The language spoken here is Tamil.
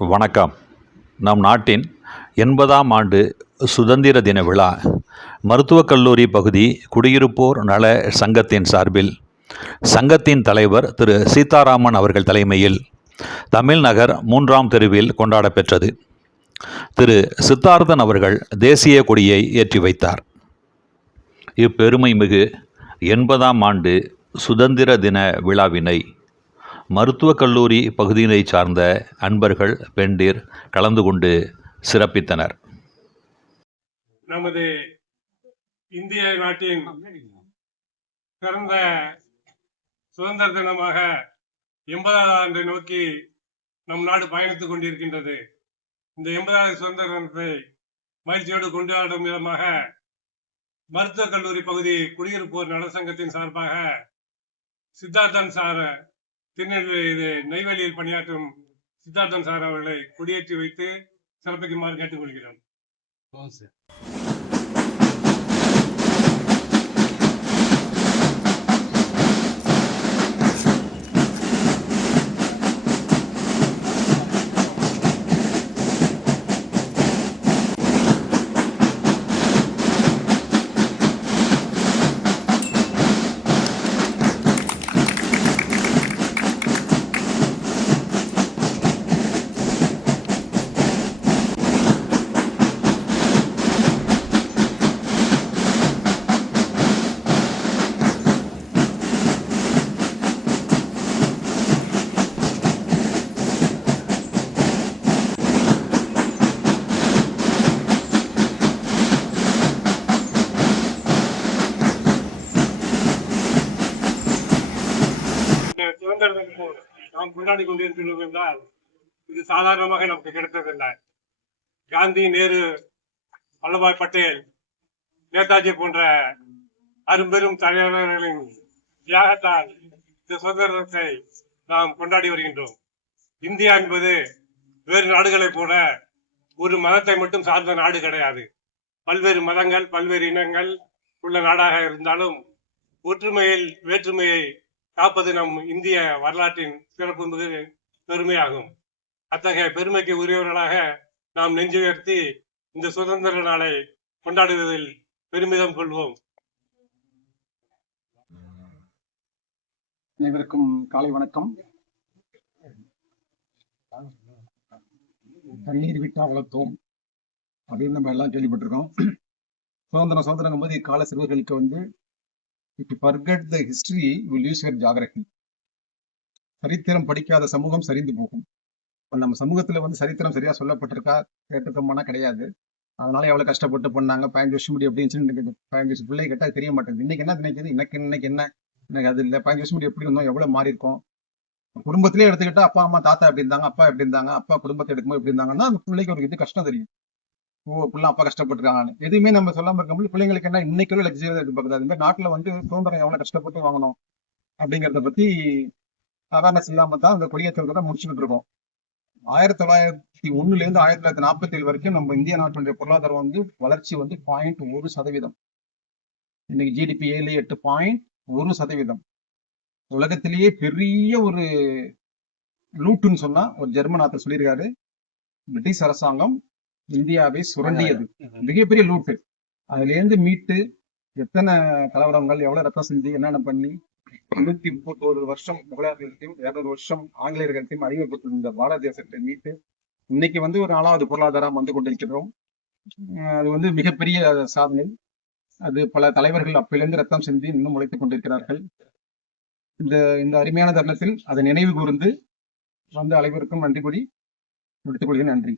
வணக்கம். நம் நாட்டின் 80ஆம் ஆண்டு சுதந்திர தின விழா மருத்துவக் கல்லூரி பகுதி குடியிருப்போர் நல சங்கத்தின் சார்பில் சங்கத்தின் தலைவர் திரு சீதாராமன் அவர்கள் தலைமையில் தமிழ்நகர் 3ஆம் தெருவில் கொண்டாடப் பெற்றது. திரு சித்தார்த்தன் அவர்கள் தேசிய கொடியை ஏற்றி வைத்தார். இப்பெருமை மிகு 80ஆம் ஆண்டு சுதந்திர தின விழாவினை மருத்துவக் கல்லூரி பகுதியினை சார்ந்த அன்பர்கள் பெண்டிர் கலந்து கொண்டு சிறப்பித்தனர். நமது இந்திய நாட்டின் சிறந்த சுதந்திர தினமாக 80வது ஆண்டை நோக்கி நம் நாடு பயணித்துக் கொண்டிருக்கின்றது. இந்த 80வது சுதந்திர தினத்தை மகிழ்ச்சியோடு கொண்டாடும் விதமாக மருத்துவக் கல்லூரி பகுதி குடியிருப்போர் நலசங்கத்தின் சார்பாக சித்தார்த்தன் சார் நெய்வேலியில் பணியாற்றும் சித்தார்த்தன் சார் அவர்களை கொடியேற்றி வைத்து சிறப்பிக்குமாறு கேட்டுக்கொள்கிறோம். நாம் கொண்டாடி கொண்டிருக்கிறோம் என்றால் இது சாதாரணமாக நமக்கு கிடைத்ததில்லை. காந்தி, நேரு, வல்லபாய் பட்டேல், நேதாஜி போன்ற அரும்பெரும் தலைவர்களின் தியாகத்தால் இந்த சுதந்திரத்தை நாம் கொண்டாடி வருகின்றோம். இந்தியா என்பது வேறு நாடுகளைப் போல ஒரு மதத்தை மட்டும் சார்ந்த நாடு கிடையாது. பல்வேறு மதங்கள், பல்வேறு இனங்கள் உள்ள நாடாக இருந்தாலும் ஒற்றுமையில் வேற்றுமையை காப்பது நம் இந்திய வரலாற்றின் சிறப்பு மிகு பெருமையாகும். அத்தகைய பெருமைக்கு உரியவர்களாக நாம் நெஞ்சுயர்த்தி இந்த சுதந்திர நாளை கொண்டாடுவதில் பெருமிதம் கொள்வோம். அனைவருக்கும் காலை வணக்கம். தண்ணீர் விட்டா வளர்த்தோம் அப்படின்னு நம்ம எல்லாம் கேள்விப்பட்டிருக்கோம். சுதந்திரம் போது இக்கால சிறுவர்களுக்கு if you forget the history, you will lose your geography. சரித்திரம் படிக்காத சமூகம் சரிந்து போகும். நம்ம சமூகத்துல சரித்திரம் சரியா சொல்லப்பட்டிருக்கா கேட்டுக்கோம்னா கிடையாது. அதனால எவ்வளவு கஷ்டப்பட்டு பண்ணாங்க 15 வருஷம் முடி அப்படின்னு 15 வருஷம் பிள்ளை கேட்டா தெரிய மாட்டேங்குது. இன்னைக்கு என்ன நினைக்குது, இன்னைக்கு என்ன எனக்கு அது இல்லை. 15 வருஷம் முடி எப்படி இருந்தோம், எவ்வளவு மாறி இருக்கும். குடும்பத்திலேயே எடுத்துக்கிட்டா அப்பா அம்மா தாத்தா எப்படி இருந்தாங்க, அப்பா எப்படி இருந்தாங்க, அப்பா குடும்பத்தை எடுக்கும்போது எப்படி இருந்தாங்கன்னா அந்த பிள்ளைக்கு ஒரு இது கஷ்டம் தெரியும். பிள்ளை அப்பா கஷ்டப்பட்டுருக்காங்க எதுவுமே நம்ம சொல்லாம இருக்கும்போது பிள்ளைங்களுக்கு என்ன இன்னைக்கு எதிர்பார்க்குது. அது மாதிரி நாட்டுல சுதந்திரம் எவ்வளவு கஷ்டப்பட்டு வாங்கணும் அப்படிங்கிறத பத்தி அவேர்னஸ் இல்லாம தான் அந்த கொடியேற்றத்தை முடிச்சுக்கிட்டு இருக்கோம். 1901 இருந்து 1947 வரைக்கும் நம்ம இந்திய நாட்டினுடைய பொருளாதாரம் வளர்ச்சி 0.1%. இன்னைக்கு ஜிடிபி 7-8.1%. உலகத்திலேயே பெரிய ஒரு லூட்டுன்னு சொன்னா ஒரு ஜெர்மன் ஆத்தர் சொல்லியிருக்காரு, பிரிட்டிஷ் அரசாங்கம் இந்தியாவை சுரண்டியது மிகப்பெரிய லூட்டு. அதுல இருந்து மீட்டு எத்தனை கலவரங்கள், எவ்வளவு ரத்தம் செஞ்சு என்னென்ன பண்ணி 131 வருஷம் முகலாயர்களையும் 200 வருஷம் ஆங்கிலேயர்களையும் அறிமுகப்படுத்த இந்த பாரத தேசத்தை மீட்டு இன்னைக்கு ஒரு 4வது பொருளாதாரம் கொண்டிருக்கிறோம். அது மிகப்பெரிய சாதனை. அது பல தலைவர்கள் அப்பிலிருந்து ரத்தம் செஞ்சு இன்னும் உழைத்துக் கொண்டிருக்கிறார்கள். இந்த அருமையான தருணத்தில் அதை நினைவு கூர்ந்து அனைவருக்கும் நன்றி கூறி முடித்துக் கொள்கிறேன். நன்றி.